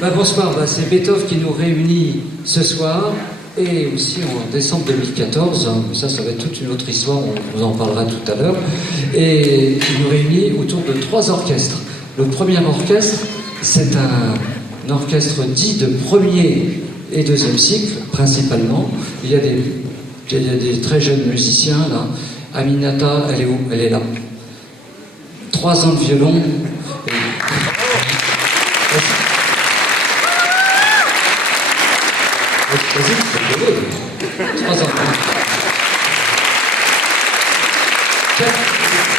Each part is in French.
Bonsoir, c'est Beethoven qui nous réunit ce soir et aussi en décembre 2014. Ça va être toute une autre histoire, on vous en parlera tout à l'heure. Et il nous réunit autour de 3 orchestres. Le premier orchestre, c'est un orchestre dit de premier et deuxième cycle, principalement. Il y a des très jeunes musiciens, là. Aminata, elle est où? Elle est là. 3 ans de violon. Vas-y, 3 ans.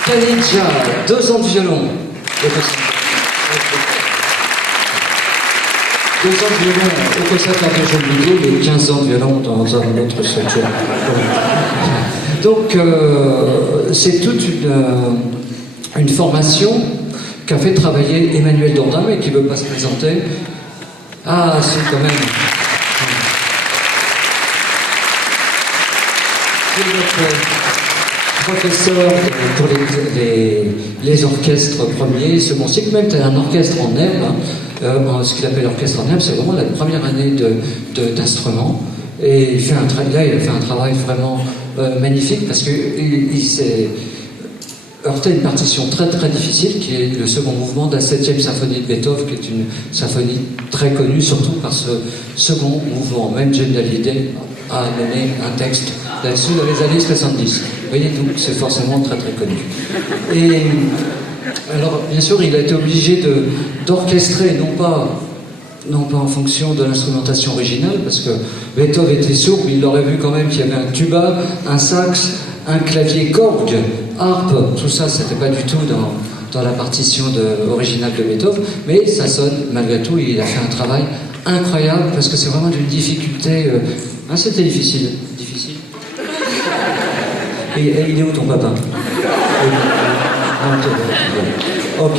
Kanidja, 2 ans de violon. 2 ans de violon au conservatoire de Joliot et 15 ans de violon dans un autre structure. Donc, c'est toute une formation qu'a fait travailler Emmanuel Dordain, mais qui ne veut pas se présenter. Ah, c'est quand même. C'est notre professeur pour les orchestres premiers, second cycle, même un orchestre en herbe, ce qu'il appelle l'orchestre en herbe, c'est vraiment la première année d'instrument. Et il a fait un travail vraiment magnifique parce qu'il s'est heurté à une partition très très difficile qui est le second mouvement de la 7e symphonie de Beethoven, qui est une symphonie très connue surtout par ce second mouvement. Même Johnny Hallyday a donné un texte là-dessus dans les années 70. Vous voyez, donc c'est forcément très très connu. Et alors, bien sûr, il a été obligé d'orchestrer, non pas en fonction de l'instrumentation originale, parce que Beethoven était sourd, mais il aurait vu quand même qu'il y avait un tuba, un sax, un clavier Korg, harpe, tout ça, c'était pas du tout dans la partition originale de Beethoven, mais ça sonne malgré tout, il a fait un travail incroyable, parce que c'est vraiment d'une difficulté, c'était difficile. Et il est où ton papa? Ok.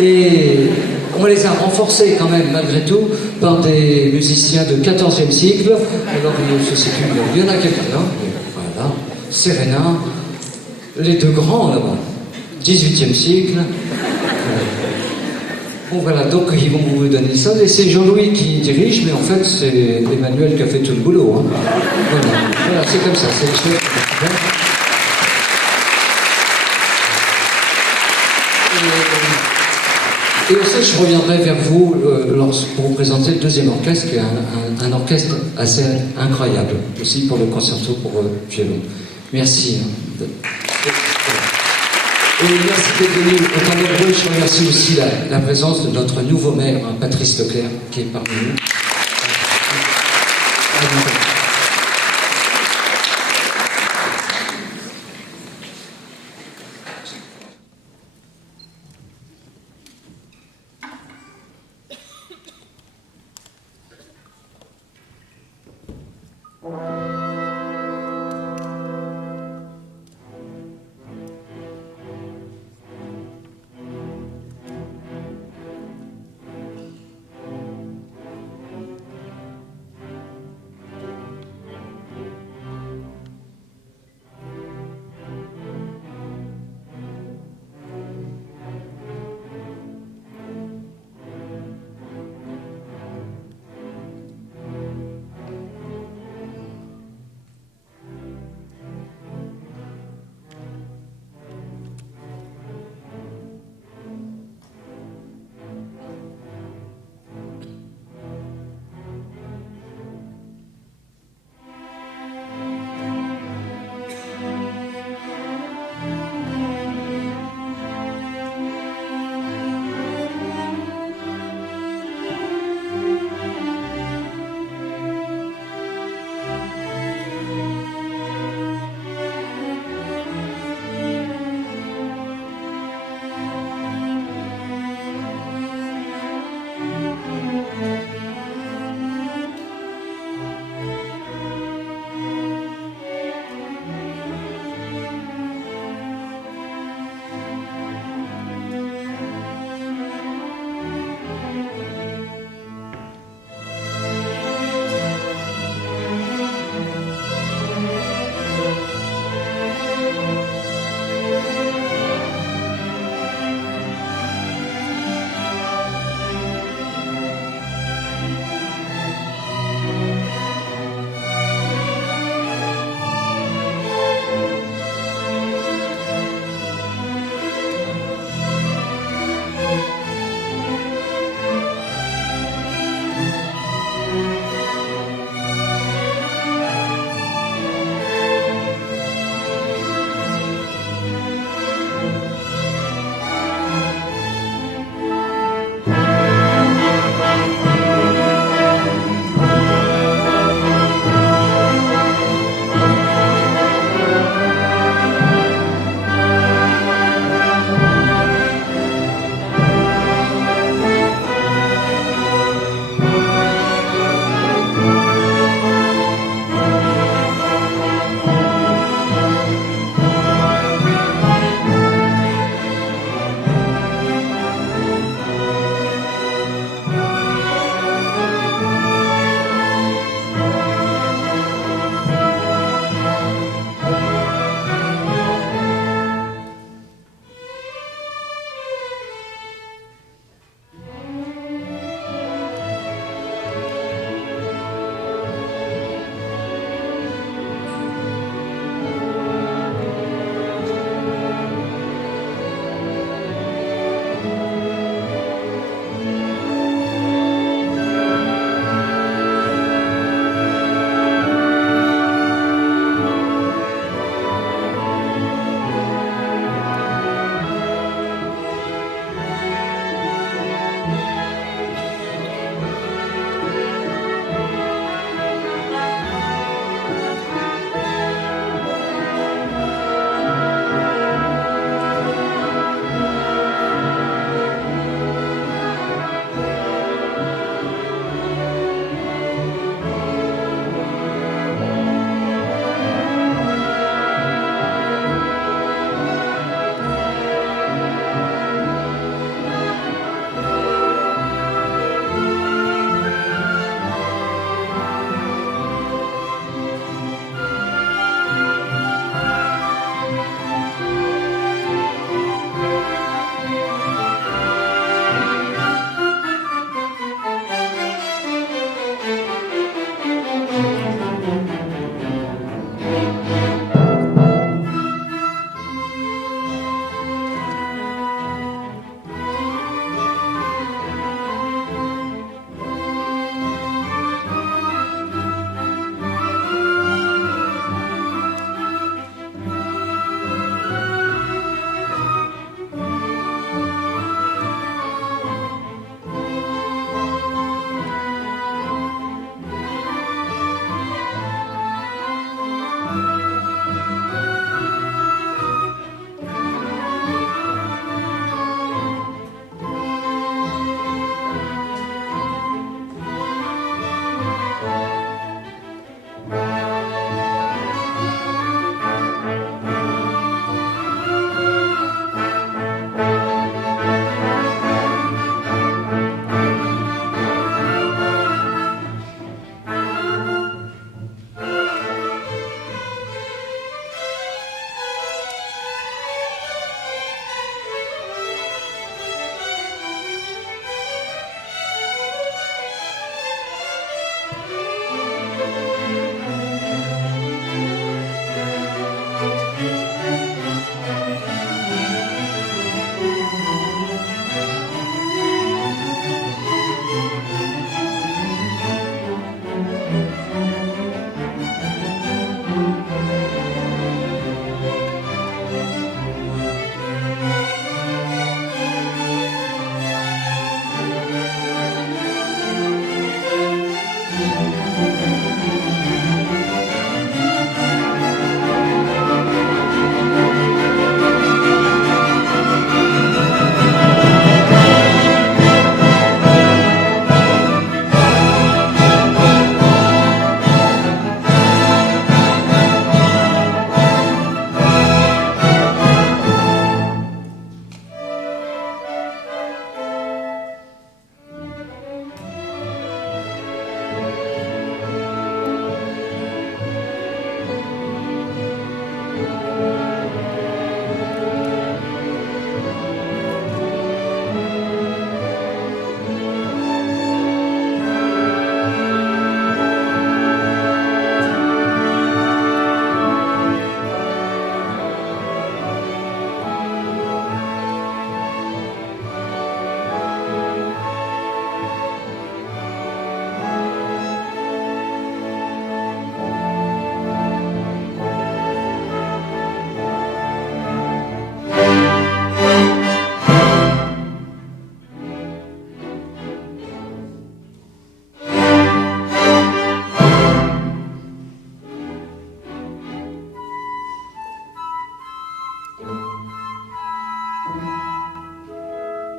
Et on les a renforcés quand même, malgré tout, par des musiciens de 14e cycle. Alors, il y en a quelques-uns. Voilà. Serena, les 2 grands là-bas. 18e cycle. Bon, voilà, donc ils vont vous donner ça. Et c'est Jean-Louis qui dirige, mais en fait, c'est Emmanuel qui a fait tout le boulot. Hein. Voilà, c'est comme ça. C'est le chef. Et aussi, je reviendrai vers vous pour vous présenter le 2e orchestre, qui est un orchestre assez incroyable, aussi pour le concerto pour violon. Merci. Et merci d'être venu autant nombreux. Je remercie aussi la présence de notre nouveau maire, Patrice Leclerc, qui est parmi nous.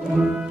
Thank